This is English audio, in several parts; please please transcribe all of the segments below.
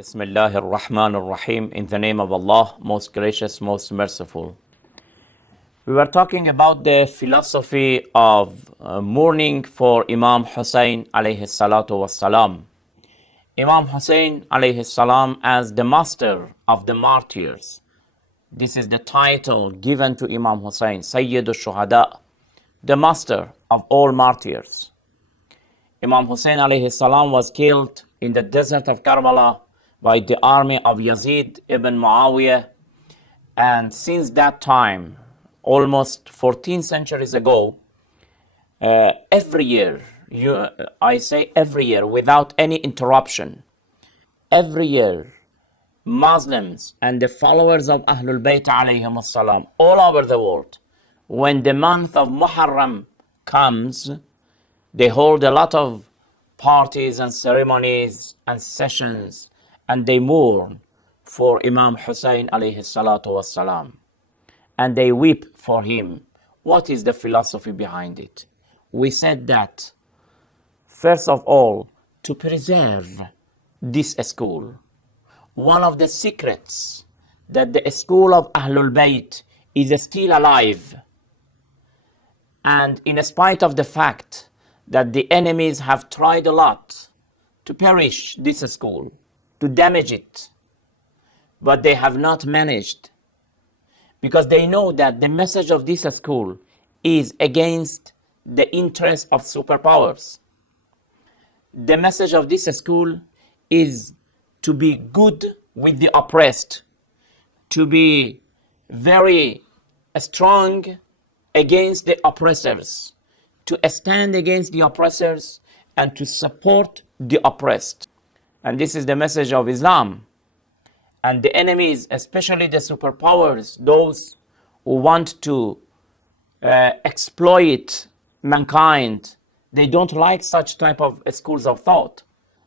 Bismillah ar-Rahman ar-Rahim. In the name of Allah, most gracious, most merciful. We were talking about the philosophy of mourning for Imam Hussain alayhi salatu wassalam. Imam Hussain alayhi salam as the master of the martyrs. This is the title given to Imam Hussain, Sayyid al-Shuhada, the master of all martyrs. Imam Hussain alayhi salam was killed in the desert of Karbala by the army of Yazid ibn Muawiyah, and since that time, almost 14 centuries ago, every year, I say every year without any interruption, every year, Muslims and the followers of Ahlul Bayt alayhim as-salam all over the world, when the month of Muharram comes, they hold a lot of parties and ceremonies and sessions, and they mourn for Imam Hussain alayhi salatu wassalam. And they weep for him. What is the philosophy behind it? We said that, first of all, to preserve this school. One of the secrets that the school of Ahlul Bayt is still alive. And in spite of the fact that the enemies have tried a lot to perish this school, to damage it, but they have not managed, because they know that the message of this school is against the interests of superpowers. The message of this school is to be good with the oppressed, to be very strong against the oppressors, to stand against the oppressors and to support the oppressed. And this is the message of Islam. And the enemies, especially the superpowers, those who want to exploit mankind, they don't like such type of schools of thought,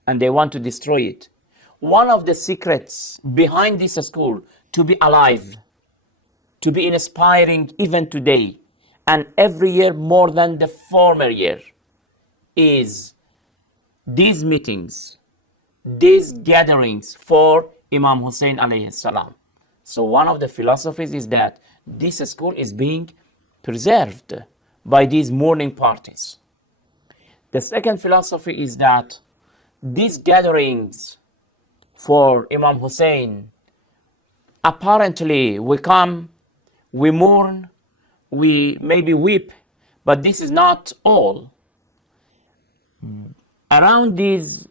and they want to destroy it. One of the secrets behind this school to be alive, to be inspiring even today, and every year more than the former year, is these meetings, these gatherings for Imam Hussain alayhi salam. So one of the philosophies is that this school is being preserved by these mourning parties. The second philosophy is that these gatherings for Imam Hussain, apparently we come, we mourn, we maybe weep, but this is not all. Around these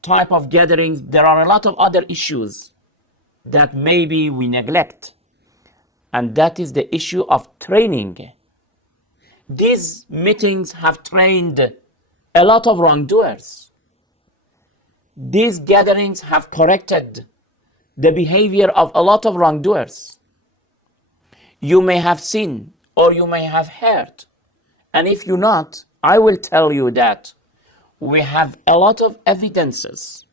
type of gatherings, there are a lot of other issues that maybe we neglect, and that is the issue of training. These meetings have trained a lot of wrongdoers. These gatherings have corrected the behavior of a lot of wrongdoers. You may have seen or you may have heard, and if you not, I will tell you that we have a lot of evidences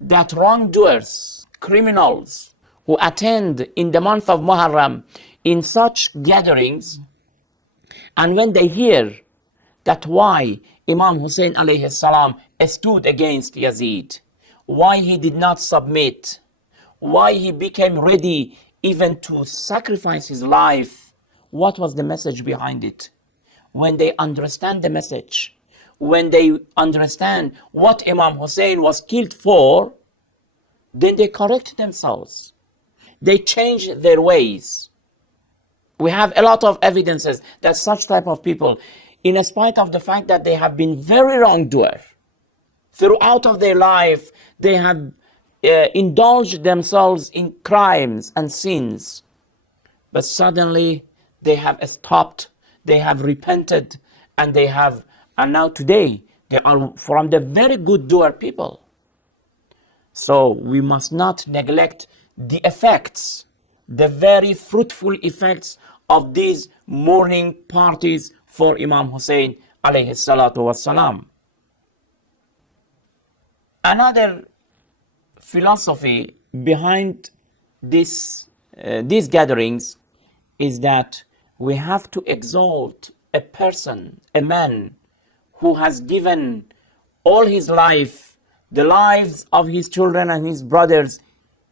that wrongdoers, criminals who attend in the month of Muharram in such gatherings, and when they hear that why Imam Hussain alayhi salam stood against Yazid, why he did not submit, why he became ready even to sacrifice his life, what was the message behind it? When they understand the message, when they understand what Imam Hussain was killed for, then they correct themselves. They change their ways. We have a lot of evidences that such type of people, in spite of the fact that they have been very wrongdoer, throughout of their life, they have indulged themselves in crimes and sins, but suddenly they have stopped, they have repented, and now today, they are from the very good doer people. So we must not neglect the effects, the very fruitful effects of these mourning parties for Imam Hussain alayhi salatu wassalam. Another philosophy behind these gatherings is that we have to exalt a person, a man who has given all his life the lives of his children and his brothers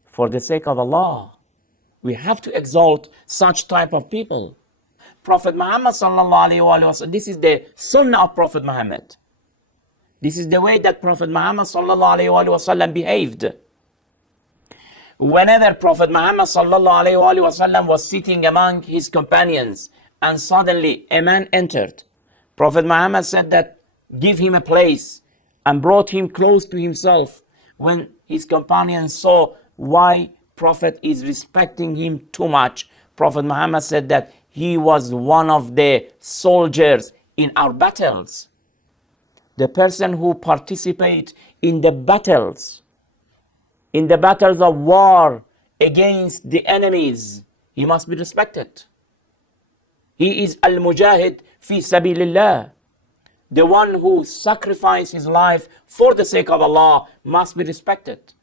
for the sake of Allah. We have to exalt such type of people. Prophet Muhammad sallallahu alaihi wasallam, this is the sunnah of Prophet Muhammad. This is the way that Prophet Muhammad sallallahu alaihi wasallam behaved. Whenever Prophet Muhammad sallallahu alaihi wasallam was sitting among his companions and suddenly a man entered, Prophet Muhammad said that give him a place and brought him close to himself. When his companions saw why Prophet is respecting him too much, Prophet Muhammad said that he was one of the soldiers in our battles. The person who participates in the battles of war against the enemies, he must be respected. He is al-mujahid fi sabilillah. The one who sacrificed his life for the sake of Allah must be respected.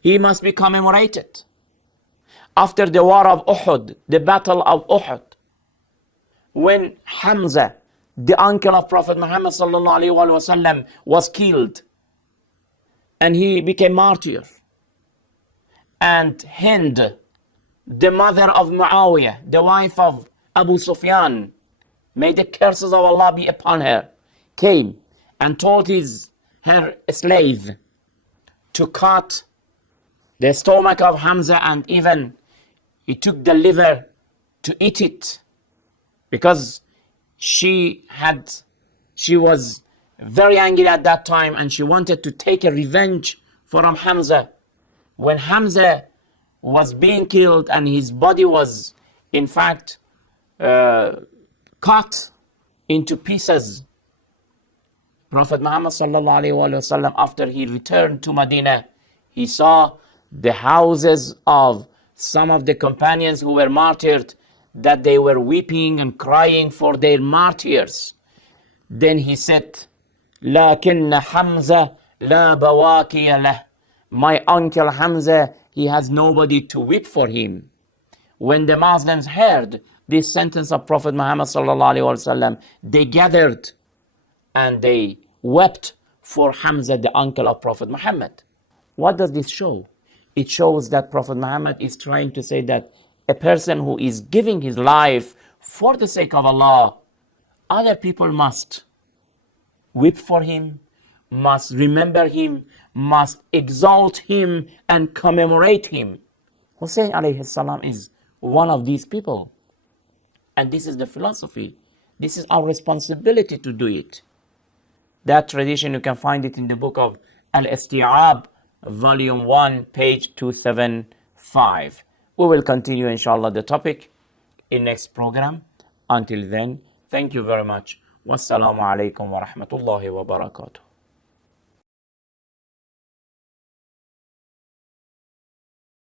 He must be commemorated. After the war of Uhud, the battle of Uhud, when Hamza, the uncle of Prophet Muhammad sallallahu alaihi wasallam, was killed and he became martyr, and Hind, the mother of Muawiyah, the wife of Abu Sufyan, may the curses of Allah be upon her, came and told her slave to cut the stomach of Hamza, and even he took the liver to eat it, because she was very angry at that time and she wanted to take a revenge from Hamza. When Hamza was being killed and his body was in fact cut into pieces, Prophet Muhammad sallallahu alaihi wasallam, after he returned to Medina, he saw the houses of some of the companions who were martyred, that they were weeping and crying for their martyrs. Then he said, لكن حمزة لا بواكي له. My uncle Hamza, he has nobody to weep for him. When the Muslims heard this sentence of Prophet Muhammad sallallahu alaihi wasallam, they gathered and they wept for Hamza, the uncle of Prophet Muhammad. What does this show? It shows that Prophet Muhammad is trying to say that a person who is giving his life for the sake of Allah, other people must weep for him, must remember him, must exalt him and commemorate him. Hussein alayhi salam is one of these people. And this is the philosophy. This is our responsibility to do it. That tradition, you can find it in the book of Al-Isti'ab, volume 1, page 275. We will continue, inshallah, the topic in next program. Until then, thank you very much. Wassalamu alaikum wa rahmatullahi wa barakatuh.